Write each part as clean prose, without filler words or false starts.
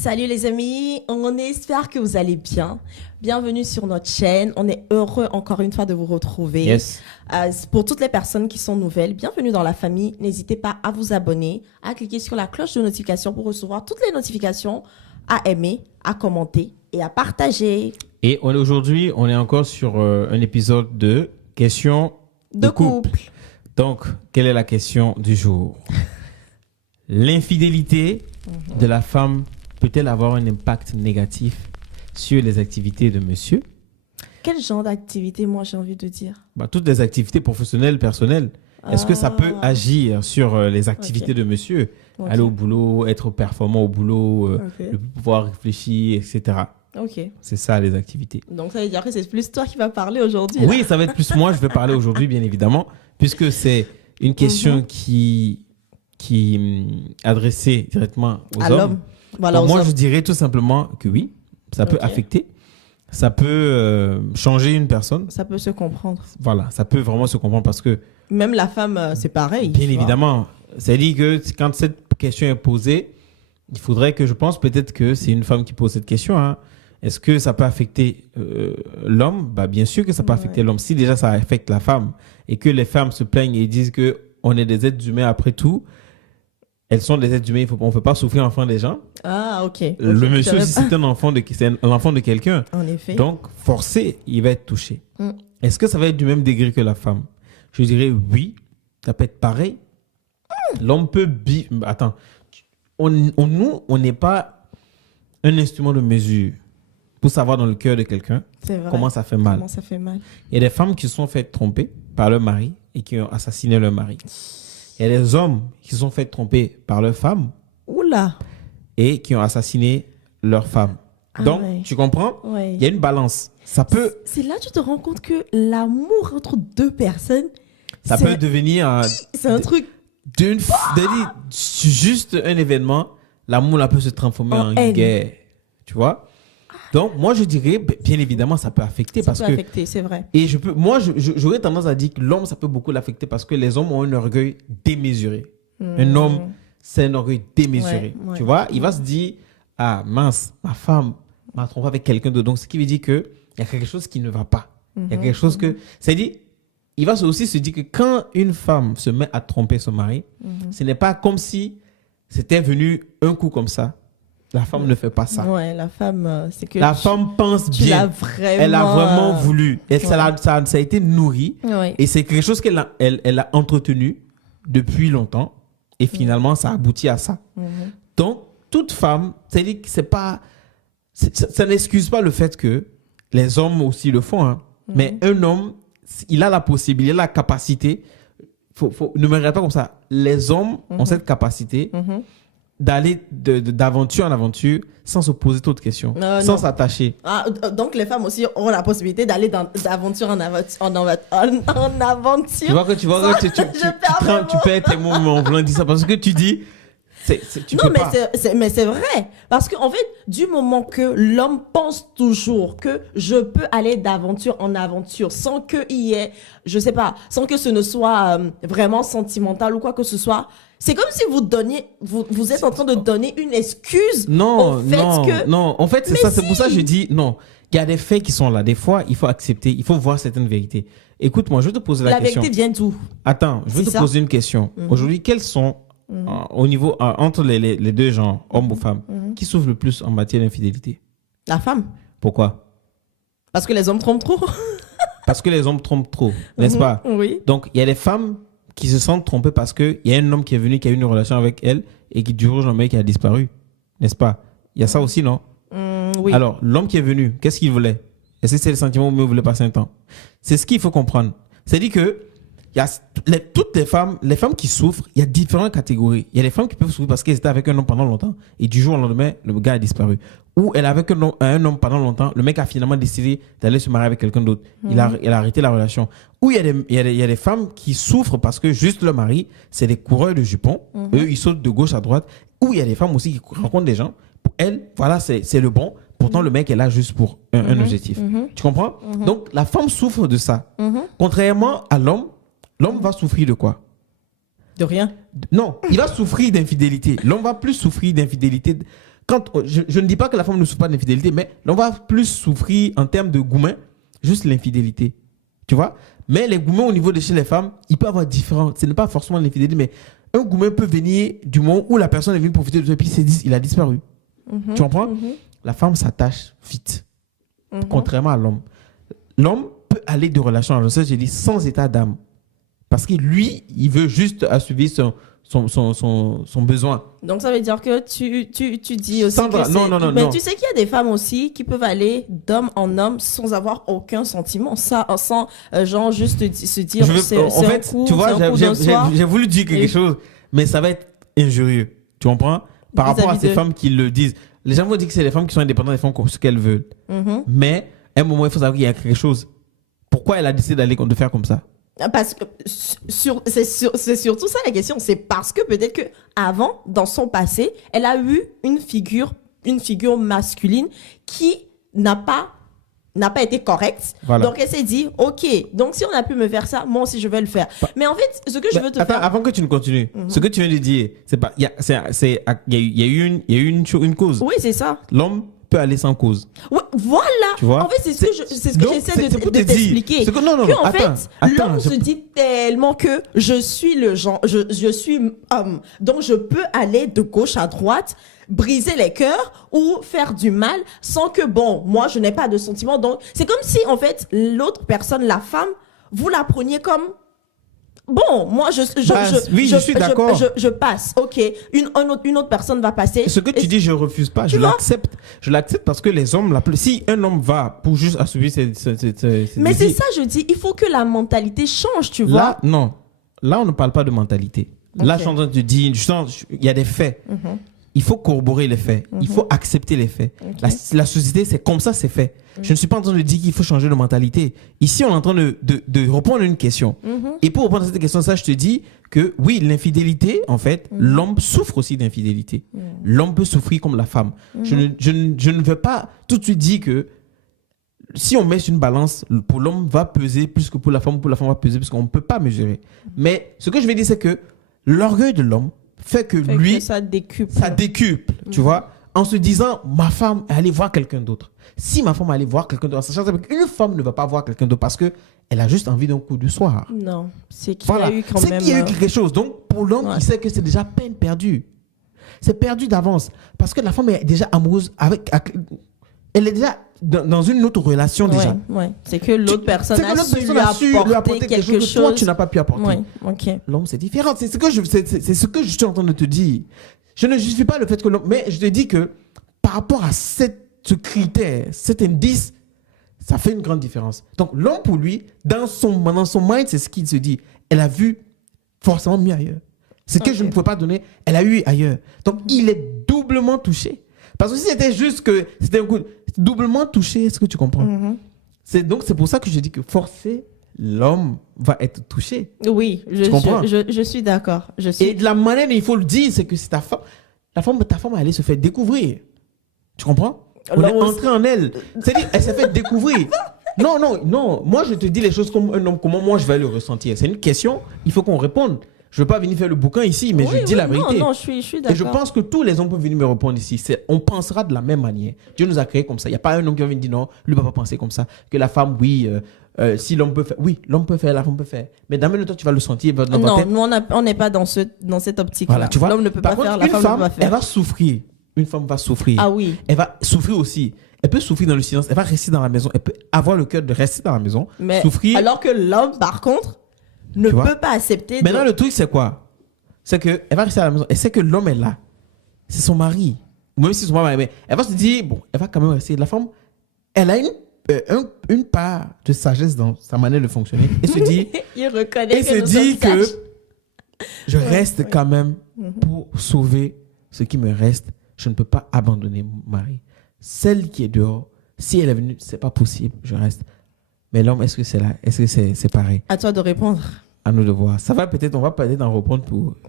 Salut les amis, on espère que vous allez bien. Bienvenue sur notre chaîne. On est heureux encore une fois de vous retrouver. Yes. Pour toutes les personnes qui sont nouvelles, bienvenue dans la famille. N'hésitez pas à vous abonner, à cliquer sur la cloche de notification pour recevoir toutes les notifications, à aimer, à commenter et à partager. Et aujourd'hui, on est encore sur un épisode de questions de couple. Donc, quelle est la question du jour? L'infidélité de la femme peut-elle avoir un impact négatif sur les activités de monsieur? Quel genre d'activité, moi, j'ai envie de dire? Toutes les activités professionnelles, personnelles. Est-ce que ça peut agir sur les activités de monsieur? Aller au boulot, être performant au boulot, pouvoir réfléchir, etc. Ok. C'est ça, les activités. Donc, ça veut dire que c'est plus toi qui vas parler aujourd'hui. Oui, ça va être plus moi. Je vais parler aujourd'hui, bien évidemment, puisque c'est une question qui est adressée directement aux hommes. Voilà, moi, je dirais tout simplement que oui, ça peut affecter, ça peut changer une personne. Ça peut se comprendre. Voilà, ça peut vraiment se comprendre parce que... Même la femme, c'est pareil. Bien évidemment. C'est-à-dire que quand cette question est posée, il faudrait que je pense peut-être que c'est une femme qui pose cette question. Hein. Est-ce que ça peut affecter l'homme? Bien sûr que ça peut affecter l'homme. Si déjà ça affecte la femme et que les femmes se plaignent et disent qu'on est des êtres humains après tout, elles sont des êtres humains, on ne peut pas souffrir l'enfant des gens. Ah, ok. Le monsieur aussi, c'est un enfant de quelqu'un. En effet. Donc, forcé, il va être touché. Est-ce que ça va être du même degré que la femme? Je dirais oui, ça peut être pareil. L'homme peut... Attends, nous, on n'est pas un instrument de mesure pour savoir dans le cœur de quelqu'un comment ça fait mal. Comment ça fait mal. Il y a des femmes qui se sont faites tromper par leur mari et qui ont assassiné leur mari. Il y a des hommes qui se sont fait tromper par leur femme. Oula. Et qui ont assassiné leur femme. Donc, tu comprends? Il y a une balance. Ça peut... C'est là que tu te rends compte que l'amour entre deux personnes... Ça peut devenir... C'est un truc... Juste un événement, l'amour là peut se transformer en une guerre. Tu vois? Donc, moi, je dirais, bien évidemment, ça peut affecter. Ça peut affecter, c'est vrai. Et j'aurais tendance à dire que l'homme, ça peut beaucoup l'affecter parce que les hommes ont un orgueil démesuré. Un homme, c'est un orgueil démesuré. Tu vois? Il va se dire, ah mince, ma femme m'a trompé avec quelqu'un d'autre. Donc, ce qui veut dire qu'il y a quelque chose qui ne va pas. Il y a quelque chose que... C'est-à-dire, il va aussi se dire que quand une femme se met à tromper son mari, ce n'est pas comme si c'était venu un coup comme ça. La femme ne fait pas ça. Ouais, la femme, c'est que... La femme pense bien. Elle a vraiment voulu. Et ça a été nourri. Et c'est quelque chose qu'elle a entretenu depuis longtemps. Et finalement, ça aboutit à ça. Donc, toute femme, c'est-à-dire que c'est pas... Ça n'excuse pas le fait que les hommes aussi le font. Hein. Mais un homme, il a la possibilité, il a la capacité... ne me regarde pas comme ça. Les hommes ont cette capacité... d'aller d'aventure en aventure sans se poser trop de questions, sans s'attacher. Ah, donc les femmes aussi ont la possibilité d'aller d'aventure en aventure. Tu vois que tu perds tes mots en voulant dire ça parce que tu dis... mais c'est vrai. Parce qu'en fait, du moment que l'homme pense toujours que je peux aller d'aventure en aventure sans qu'il y ait, je sais pas, sans que ce ne soit vraiment sentimental ou quoi que ce soit, c'est comme si vous êtes en train de donner une excuse Non, au fait que... Non, en fait, c'est ça. C'est pour ça que je dis non. Il y a des faits qui sont là. Des fois, il faut accepter, il faut voir certaines vérités. Écoute-moi, je vais te poser la question. La vérité vient d'où? Attends, je vais te poser une question. Aujourd'hui, quels sont, au niveau, entre les deux genres, hommes ou femmes, qui souffrent le plus en matière d'infidélité? La femme. Pourquoi? Parce que les hommes trompent trop. Parce que les hommes trompent trop, n'est-ce pas? Oui. Donc, il y a des femmes qui se sentent trompées parce qu'il y a un homme qui est venu, qui a eu une relation avec elle et qui, du jour au lendemain, qui a disparu. N'est-ce pas? Il y a ça aussi, non? Oui. Alors, l'homme qui est venu, qu'est-ce qu'il voulait? Est-ce que c'est le sentiment où il voulait passer un temps? C'est ce qu'il faut comprendre. C'est-à-dire que il y a toutes les femmes qui souffrent, il y a différentes catégories. Il y a des femmes qui peuvent souffrir parce qu'elles étaient avec un homme pendant longtemps et du jour au lendemain, le gars a disparu. Ou elle est avec un homme pendant longtemps, le mec a finalement décidé d'aller se marier avec quelqu'un d'autre. Il a arrêté la relation. Ou il y a des femmes qui souffrent parce que juste leur mari, c'est des coureurs de jupons. Eux, ils sautent de gauche à droite. Ou il y a des femmes aussi qui rencontrent des gens. Pour elles, voilà, c'est le bon. Pourtant, le mec est là juste pour un objectif. Tu comprends? Donc, la femme souffre de ça. Contrairement à l'homme va souffrir de quoi? De rien. Non, il va souffrir d'infidélité. L'homme va plus souffrir d'infidélité je ne dis pas que la femme ne souffre pas d'infidélité, mais l'on va plus souffrir en termes de gourmet, juste l'infidélité. Tu vois? Mais les gourmets au niveau de chez les femmes, il peut y avoir différents. Ce n'est pas forcément l'infidélité, mais un gourmet peut venir du moment où la personne est venue profiter de toi et puis il a disparu. Tu comprends? La femme s'attache vite, contrairement à l'homme. L'homme peut aller de relation à relation, j'ai dit, sans état d'âme. Parce que lui, il veut juste assouvir son besoin. Donc, ça veut dire que tu dis aussi Sandra, que c'est... non. Mais tu sais qu'il y a des femmes aussi qui peuvent aller d'homme en homme sans avoir aucun sentiment. Ça, sans genre juste se dire en fait, un coup, tu vois, c'est un coup d'un soir. j'ai voulu dire quelque chose, mais ça va être injurieux. Tu comprends? Par rapport à ces femmes qui le disent. Les gens vont dire que c'est les femmes qui sont indépendantes, elles font ce qu'elles veulent. Mais à un moment, il faut savoir qu'il y a quelque chose. Pourquoi elle a décidé de faire comme ça? Parce que c'est surtout ça la question. C'est parce que peut-être que avant, dans son passé, elle a eu une figure masculine qui n'a pas été correcte. Voilà. Donc elle s'est dit, ok, donc si on a pu me faire ça, moi aussi je vais le faire. Mais en fait, ce que je veux te attends, faire... avant que tu ne continues, ce que tu viens de dire, c'est pas, il y a eu une cause. Oui, c'est ça. L'homme peut aller sans cause. Ouais, voilà. Tu vois? En fait, c'est ce que j'essaie de t'expliquer. Non, En fait, l'homme se dit tellement que je suis le genre, je suis homme, donc je peux aller de gauche à droite, briser les cœurs ou faire du mal sans que, bon, moi, je n'ai pas de sentiments. Donc, c'est comme si, en fait, l'autre personne, la femme, vous la preniez comme... Bon, moi, je suis d'accord. Je passe. OK. Une autre personne va passer. Ce que tu dis, je refuse pas. Je l'accepte. Je l'accepte parce que les hommes, si un homme va pour juste assouvir ses mais c'est ça, je dis. Il faut que la mentalité change, tu vois. Là, non. Là, on ne parle pas de mentalité. Okay. Là, je suis en train de te dire, il y a des faits. Il faut corroborer les faits. Il faut accepter les faits. Okay. La société, c'est comme ça, c'est fait. Je ne suis pas en train de dire qu'il faut changer de mentalité. Ici, on est en train de reprendre une question. Et pour reprendre cette question, ça, je te dis que oui, l'infidélité, en fait, l'homme souffre aussi d'infidélité. L'homme peut souffrir comme la femme. Je ne veux pas tout de suite dire que si on met sur une balance, pour l'homme va peser plus que pour la femme va peser parce qu'on ne peut pas mesurer. Mais ce que je veux dire, c'est que l'orgueil de l'homme fait que lui, ça décuple, tu vois, en se disant, ma femme est allée voir quelqu'un d'autre. Si ma femme est allée voir quelqu'un d'autre, sachant qu'une femme ne va pas voir quelqu'un d'autre parce qu'elle a juste envie d'un coup de soir. Non, c'est qu'il y a eu quand même... C'est qu'il y a eu quelque chose. Donc, pour l'homme, il sait que c'est déjà peine perdue. C'est perdu d'avance. Parce que la femme est déjà amoureuse elle est déjà dans une autre relation déjà. Ouais. C'est que l'autre personne a su lui apporter quelque chose que toi, tu n'as pas pu apporter. Ouais, ok. L'homme, c'est différent. C'est ce que je suis en train de te dire. Je ne justifie pas le fait que l'homme... Mais je te dis que par rapport à ce critère, cet indice, ça fait une grande différence. Donc, l'homme, pour lui, dans son mind, c'est ce qu'il se dit. Elle a vu forcément mieux ailleurs. Ce que je ne pouvais pas donner, elle a eu ailleurs. Donc, il est doublement touché. Parce que si c'était juste que c'était un coup doublement touché, est-ce que tu comprends? Donc, c'est pour ça que je dis que forcer, l'homme va être touché. Oui, je suis d'accord. Et de la manière dont il faut le dire, c'est que c'est ta femme allait se faire découvrir. Tu comprends? On est entré en elle. C'est-à-dire, elle s'est fait découvrir. Non. Moi, je te dis les choses comme un homme, comment moi je vais le ressentir. C'est une question, il faut qu'on réponde. Je ne veux pas venir faire le bouquin ici, mais je dis la vérité. Non, je suis d'accord. Et je pense que tous les hommes peuvent venir me répondre ici. On pensera de la même manière. Dieu nous a créés comme ça. Il n'y a pas un homme qui va venir dire non, lui ne va pas penser comme ça. Que la femme, oui, si l'homme peut faire, oui, l'homme peut faire, la femme peut faire. Mais dans le même temps, tu vas le sentir. Non, nous, on n'est pas dans cette optique-là. Voilà, tu vois. L'homme ne peut pas faire, la femme ne peut pas faire. Elle va souffrir. Une femme va souffrir. Ah oui. Elle va souffrir aussi. Elle peut souffrir dans le silence. Elle va rester dans la maison. Elle peut avoir le cœur de rester dans la maison. Mais souffrir. Alors que l'homme, par contre, ne peut pas accepter. Maintenant, le truc, c'est quoi? C'est qu'elle va rester à la maison. Elle sait que l'homme est là. C'est son mari. Même si son mari, mais elle va se dire, bon, elle va quand même rester. La femme, elle a une part de sagesse dans sa manière de fonctionner. Et se dit, il reconnaît et se dit que je reste quand même pour sauver ce qui me reste. Je ne peux pas abandonner mon mari. Celle qui est dehors, si elle est venue, c'est pas possible, je reste. Mais l'homme, est-ce que c'est là? Est-ce que c'est pareil? À toi de répondre. À nous de voir. On va peut-être en reprendre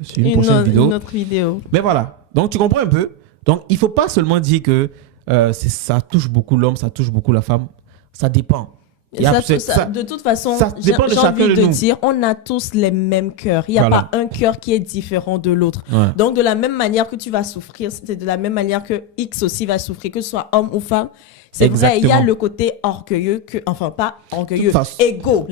sur une prochaine vidéo. Une autre vidéo. Mais voilà. Donc, tu comprends un peu. Donc, il ne faut pas seulement dire que ça touche beaucoup l'homme, ça touche beaucoup la femme. Ça dépend. Et de toute façon, ça dépend de j'ai chacun envie de nous. dire, on a tous les mêmes cœurs. Il n'y a Voilà. pas un cœur qui est différent de l'autre. Ouais. Donc, de la même manière que tu vas souffrir, c'est de la même manière que X aussi va souffrir, que ce soit homme ou femme. C'est vrai, il y a Exactement. le côté orgueilleux, enfin pas orgueilleux, Façon- l'ego,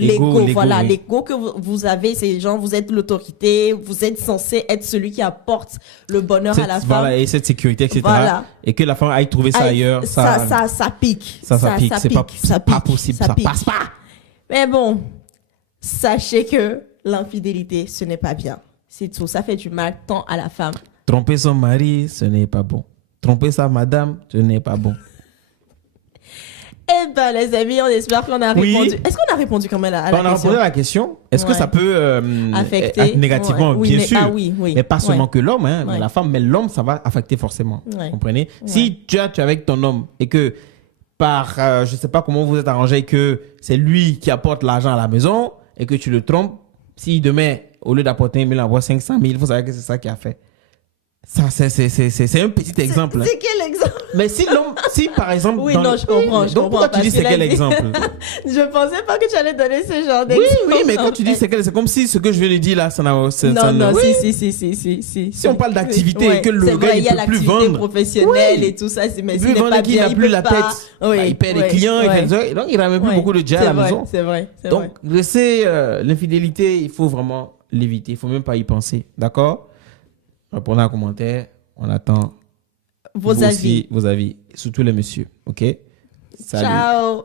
voilà, oui. l'ego que vous avez, c'est genre, vous êtes l'autorité, vous êtes censé être celui qui apporte le bonheur à la femme. Voilà, et cette sécurité, etc. Voilà. Et que la femme aille trouver ça ailleurs. Ça pique. Ça pique. C'est pas possible. Ça pique. passe pas. Mais bon, sachez que l'infidélité, ce n'est pas bien. C'est tout. Ça fait du mal tant à la femme. Tromper son mari, ce n'est pas bon. Tromper sa madame, ce n'est pas bon. Eh ben, les amis, on espère qu'on a Oui. répondu. Est-ce qu'on a répondu quand même à la On a question? posé la question. Est-ce que Ouais. ça peut Affecter. être négativement, Ouais. Oui, bien mais- sûr. ah oui, oui. Mais pas seulement Ouais. que l'homme, hein, Ouais. la femme, mais l'homme, ça va affecter forcément. Ouais. Vous comprenez? Ouais. Si tu es avec ton homme et que par, je sais pas comment vous êtes arrangé, que c'est lui qui apporte l'argent à la maison et que tu le trompes, si demain, au lieu d'apporter 1 000, il envoie 500 000, il faut savoir que c'est ça qu'il a fait. Ça, c'est un petit exemple. hein. C'est quel exemple? Mais si l'homme, si par exemple. Oui, non, je comprends, je Donc comprends, pourquoi tu dis parce c'est que quel là, exemple? Je pensais pas que tu allais donner ce genre Oui, d'exemple. oui, mais quand tu dis c'est comme si ce que je viens de dire là, ça n'a. Non, oui. si. Si on parle d'activité et que le c'est gars, vrai, il il y a peut plus l'activité vendre. professionnelle Oui. et tout ça, mais Il ce peut n'est vendre pas qu'il bien, n'a il plus peut la pas. tête. Oui, Bah, il perd des clients, il fait ça. Donc il ramène plus beaucoup de jet à la maison. C'est vrai. Donc, laisser l'infidélité, il faut vraiment l'éviter. Il faut même pas y penser. D'accord? Répondez en commentaire. On attend Vos vous avis. aussi, vos avis. Surtout les messieurs. OK? Salut. Ciao.